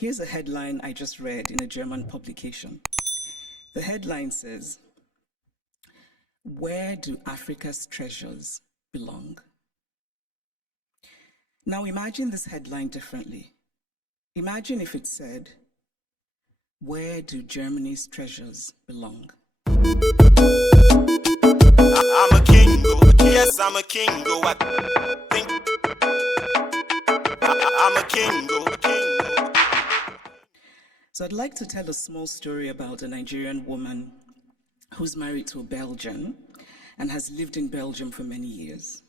Here's a headline I just read in a German publication. The headline says, "Where do Africa's treasures belong?" Now imagine this headline differently. Imagine if it said, "Where do Germany's treasures belong?" I'm a kingo, yes, I'm a kingo. I'm a kingo. So I'd like to tell a small story about a Nigerian woman who's married to a Belgian and has lived in Belgium for many years.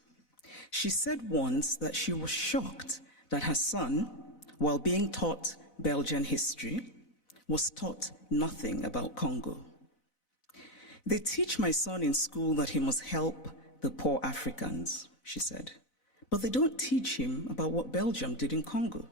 She said once that she was shocked that her son, while being taught Belgian history, was taught nothing about Congo. "They teach my son in school that he must help the poor Africans," she said, "but they don't teach him about what Belgium did in Congo."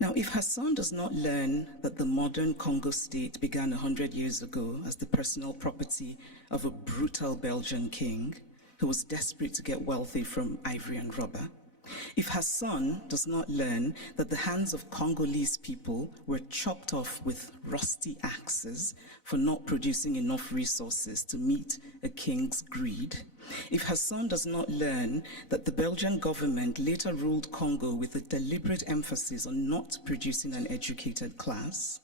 Now, if her son does not learn that the modern Congo state began 100 years ago as the personal property of a brutal Belgian king who was desperate to get wealthy from ivory and rubber, if her son does not learn that the hands of Congolese people were chopped off with rusty axes for not producing enough resources to meet a king's greed, if her son does not learn that the Belgian government later ruled Congo with a deliberate emphasis on not producing an educated class,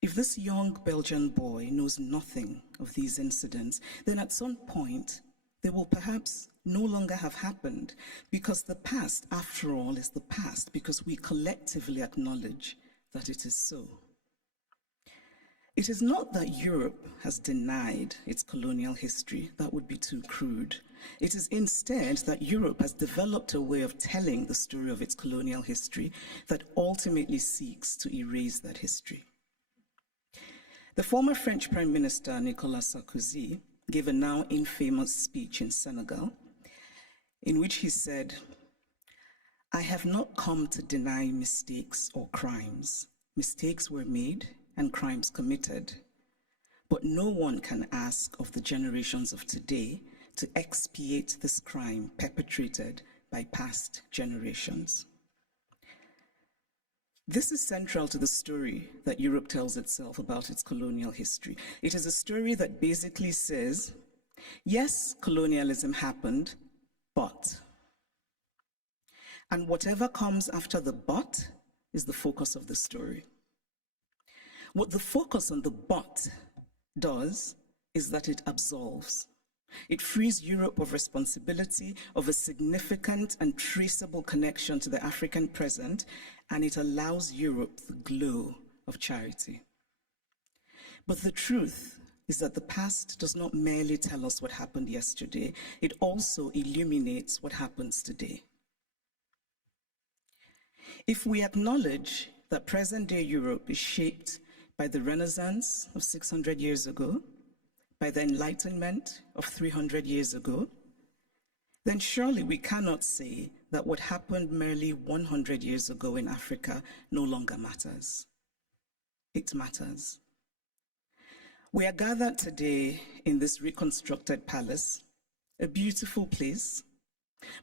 if this young Belgian boy knows nothing of these incidents, then at some point they will perhaps no longer have happened, because the past, after all, is the past, because we collectively acknowledge that it is so. It is not that Europe has denied its colonial history. That would be too crude. It is instead that Europe has developed a way of telling the story of its colonial history that ultimately seeks to erase that history. The former French Prime Minister, Nicolas Sarkozy, gave a now infamous speech in Senegal, in which he said, "I have not come to deny mistakes or crimes. Mistakes were made and crimes committed. But no one can ask of the generations of today to expiate this crime perpetrated by past generations." This is central to the story that Europe tells itself about its colonial history. It is a story that basically says, yes, colonialism happened, but. And whatever comes after the but is the focus of the story. What the focus on the but does is that it absolves. It frees Europe of responsibility, of a significant and traceable connection to the African present, and it allows Europe the glow of charity. But the truth is that the past does not merely tell us what happened yesterday, it also illuminates what happens today. If we acknowledge that present-day Europe is shaped by the Renaissance of 600 years ago, by the Enlightenment of 300 years ago, then surely we cannot say that what happened merely 100 years ago in Africa no longer matters. It matters. We are gathered today in this reconstructed palace, a beautiful place,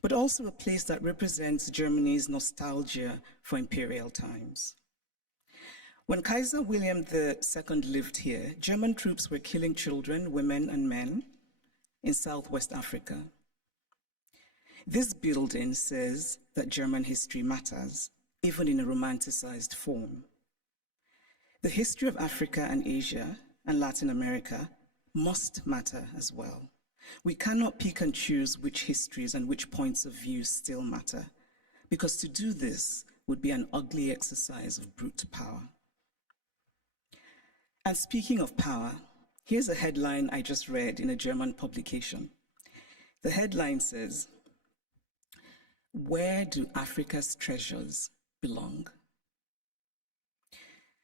but also a place that represents Germany's nostalgia for imperial times. When Kaiser William II lived here, German troops were killing children, women, and men in Southwest Africa. This building says that German history matters, even in a romanticized form. The history of Africa and Asia and Latin America must matter as well. We cannot pick and choose which histories and which points of view still matter, because to do this would be an ugly exercise of brute power. And speaking of power, here's a headline I just read in a German publication. The headline says, "Where do Africa's treasures belong?"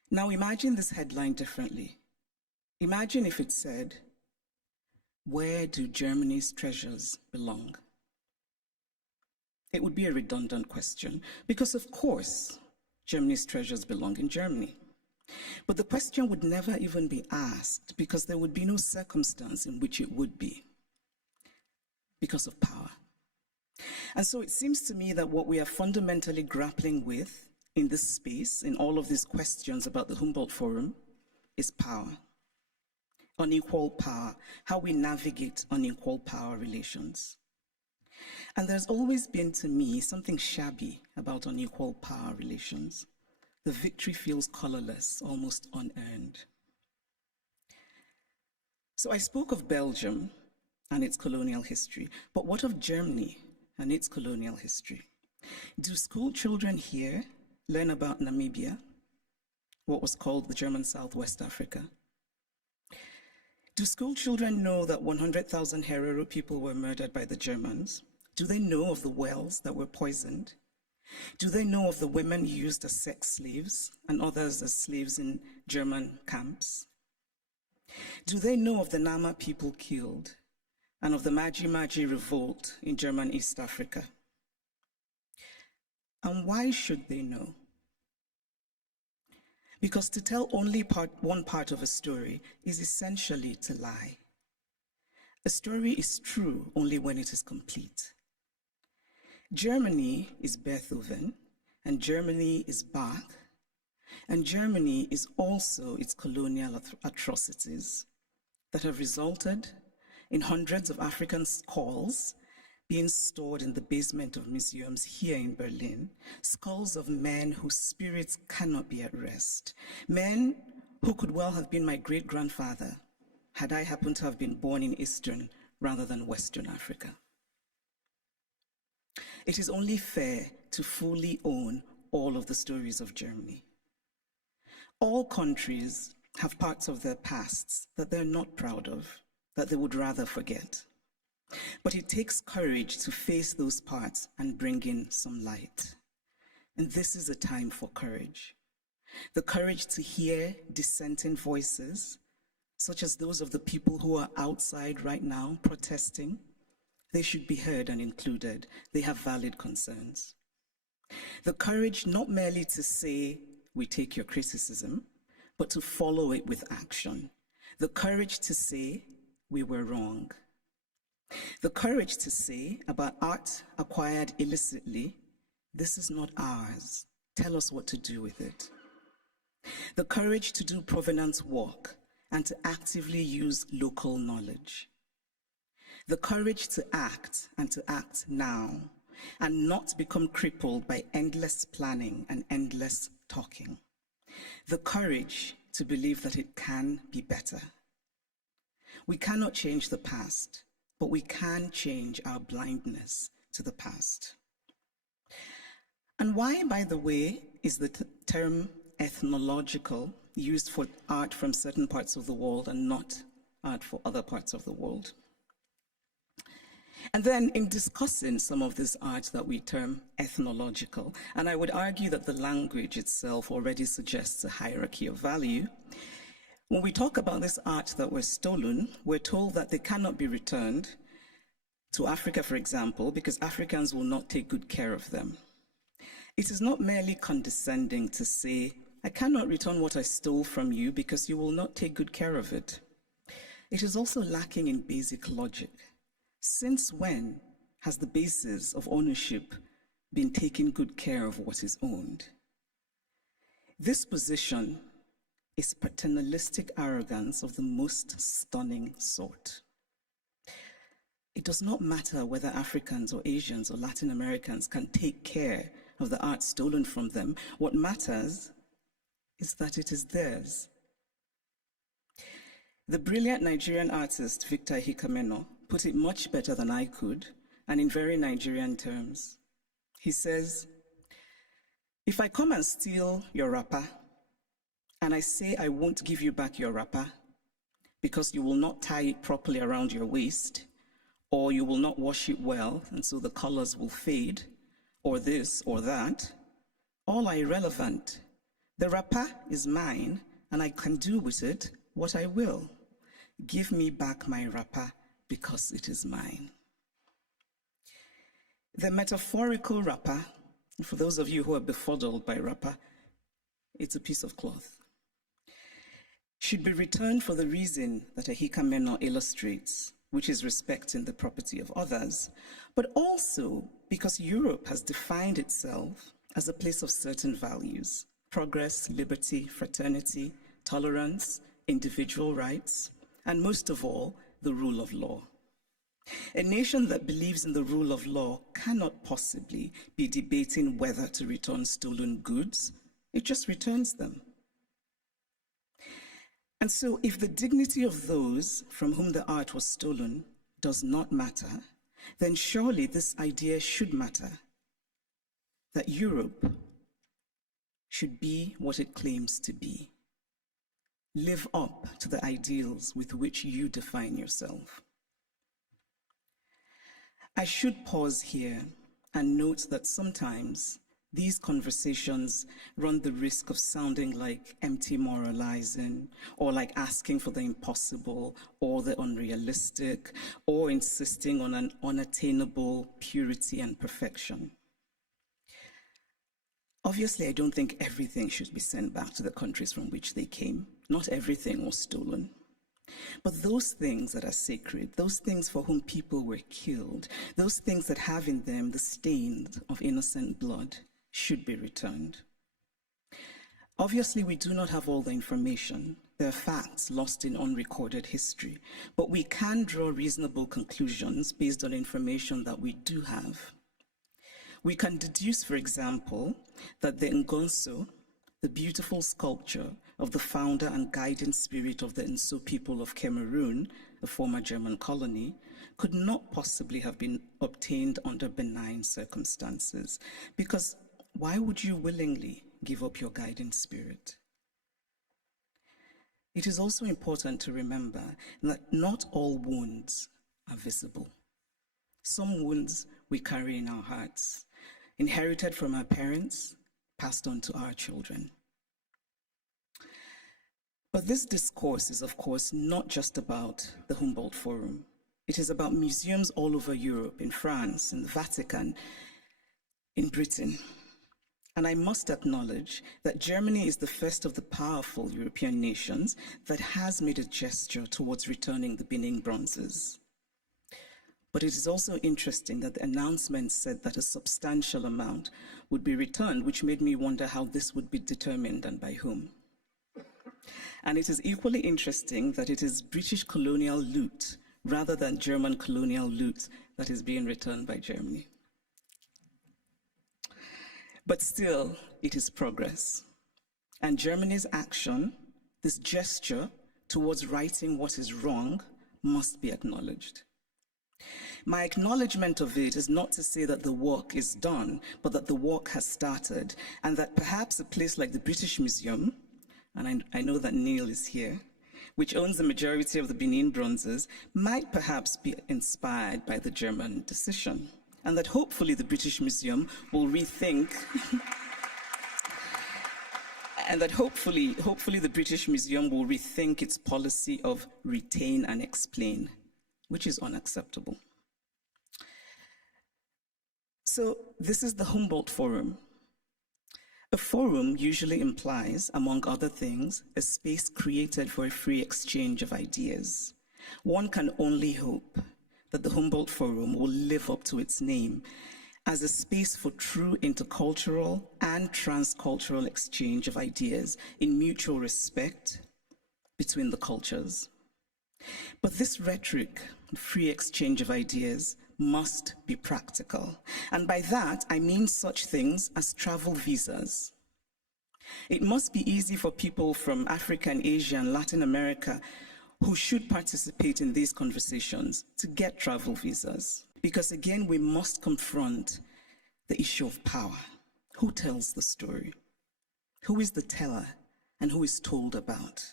Now imagine this headline differently. Imagine if it said, "Where do Germany's treasures belong?" It would be a redundant question, because of course, Germany's treasures belong in Germany. But the question would never even be asked, because there would be no circumstance in which it would be, because of power. And so it seems to me that what we are fundamentally grappling with in this space, in all of these questions about the Humboldt Forum, is power. Unequal power, how we navigate unequal power relations. And there's always been, to me, something shabby about unequal power relations. The victory feels colorless, almost unearned. So I spoke of Belgium and its colonial history, but what of Germany and its colonial history? Do school children here learn about Namibia, what was called the German Southwest Africa? Do school children know that 100,000 Herero people were murdered by the Germans? Do they know of the wells that were poisoned? Do they know of the women used as sex slaves and others as slaves in German camps? Do they know of the Nama people killed and of the Maji Maji revolt in German East Africa? And why should they know? Because to tell only one part of a story is essentially to lie. A story is true only when it is complete. Germany is Beethoven, and Germany is Bach, and Germany is also its colonial atrocities that have resulted in hundreds of African skulls being stored in the basement of museums here in Berlin, skulls of men whose spirits cannot be at rest, men who could well have been my great-grandfather had I happened to have been born in Eastern rather than Western Africa. It is only fair to fully own all of the stories of Germany. All countries have parts of their pasts that they're not proud of, that they would rather forget. But it takes courage to face those parts and bring in some light. And this is a time for courage. The courage to hear dissenting voices, such as those of the people who are outside right now protesting. They should be heard and included. They have valid concerns. The courage not merely to say, we take your criticism, but to follow it with action. The courage to say, we were wrong. The courage to say about art acquired illicitly, this is not ours. Tell us what to do with it. The courage to do provenance work and to actively use local knowledge. The courage to act and to act now and not become crippled by endless planning and endless talking. The courage to believe that it can be better. We cannot change the past, but we can change our blindness to the past. And why, by the way, is the term ethnological used for art from certain parts of the world and not art for other parts of the world? And then in discussing some of this art that we term ethnological, and I would argue that the language itself already suggests a hierarchy of value, when we talk about this art that was stolen, we're told that they cannot be returned to Africa, for example, because Africans will not take good care of them. It is not merely condescending to say, I cannot return what I stole from you because you will not take good care of it. It is also lacking in basic logic. Since when has the basis of ownership been taking good care of what is owned? This position is paternalistic arrogance of the most stunning sort. It does not matter whether Africans or Asians or Latin Americans can take care of the art stolen from them. What matters is that it is theirs. The brilliant Nigerian artist Victor Hikameno put it much better than I could, and in very Nigerian terms. He says, if I come and steal your wrapper, and I say I won't give you back your wrapper because you will not tie it properly around your waist, or you will not wash it well, and so the colors will fade, or this or that, all are irrelevant. The wrapper is mine, and I can do with it what I will. Give me back my wrapper because it is mine. The metaphorical wrapper, for those of you who are befuddled by wrapper, it's a piece of cloth, should be returned for the reason that Hikameno illustrates. which is respecting the property of others, but also because Europe has defined itself as a place of certain values: progress, liberty, fraternity, tolerance, individual rights, and most of all, the rule of law. A nation that believes in the rule of law cannot possibly be debating whether to return stolen goods. It just returns them. And so if the dignity of those from whom the art was stolen does not matter, then surely this idea should matter, that Europe should be what it claims to be. Live up to the ideals with which you define yourself. I should pause here and note that sometimes these conversations run the risk of sounding like empty moralizing, or like asking for the impossible or the unrealistic, or insisting on an unattainable purity and perfection. Obviously, I don't think everything should be sent back to the countries from which they came. Not everything was stolen. But those things that are sacred, those things for whom people were killed, those things that have in them the stains of innocent blood, should be returned. Obviously, we do not have all the information. There are facts lost in unrecorded history, but we can draw reasonable conclusions based on information that we do have. We can deduce, for example, that the Ngonso, the beautiful sculpture of the founder and guiding spirit of the Nso people of Cameroon, the former German colony, could not possibly have been obtained under benign circumstances, because why would you willingly give up your guiding spirit? It is also important to remember that not all wounds are visible. Some wounds we carry in our hearts, inherited from our parents, passed on to our children. But this discourse is, of course, not just about the Humboldt Forum. It is about museums all over Europe, in France, in the Vatican, in Britain. And I must acknowledge that Germany is the first of the powerful European nations that has made a gesture towards returning the Benin bronzes. But it is also interesting that the announcement said that a substantial amount would be returned, which made me wonder how this would be determined and by whom. And it is equally interesting that it is British colonial loot rather than German colonial loot that is being returned by Germany. But still, it is progress. And Germany's action, this gesture towards righting what is wrong, must be acknowledged. My acknowledgement of it is not to say that the work is done, but that the work has started, and that perhaps a place like the British Museum, and I know that Neil is here, which owns the majority of the Benin bronzes, might perhaps be inspired by the German decision, and that hopefully the British Museum will rethink and that hopefully the British Museum will rethink its policy of retain and explain, which is unacceptable. So this is the Humboldt Forum. A forum usually implies, among other things, a space created for a free exchange of ideas. One can only hope that the Humboldt Forum will live up to its name as a space for true intercultural and transcultural exchange of ideas in mutual respect between the cultures. But this rhetoric, free exchange of ideas, must be practical. And by that, I mean such things as travel visas. It must be easy for people from Africa and Asia and Latin America who should participate in these conversations to get travel visas. Because again, we must confront the issue of power. Who tells the story? Who is the teller and who is told about?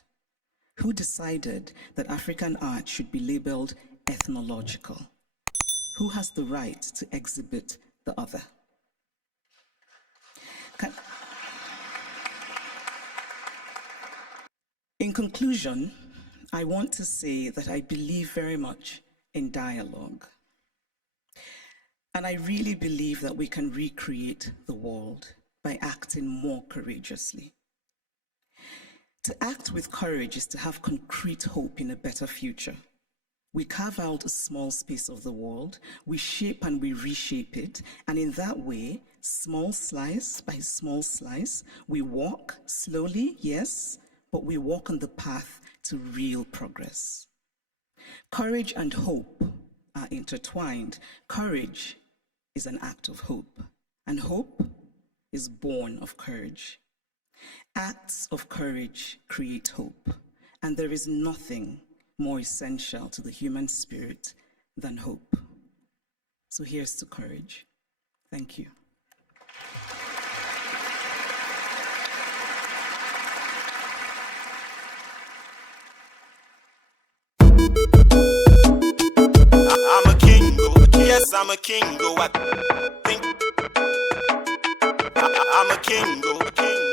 Who decided that African art should be labeled ethnological? Who has the right to exhibit the other? In conclusion, I want to say that I believe very much in dialogue. And I really believe that we can recreate the world by acting more courageously. To act with courage is to have concrete hope in a better future, We carve out a small space of the world, we shape and we reshape it, and in that way, small slice by small slice, we walk slowly, yes, but we walk on the path to real progress. Courage and hope are intertwined. Courage is an act of hope, and hope is born of courage. Acts of courage create hope, and there is nothing more essential to the human spirit than hope. So here's to courage. Thank you. I'm a king, oh. Yes, I'm a king, oh. I think I'm a king, oh.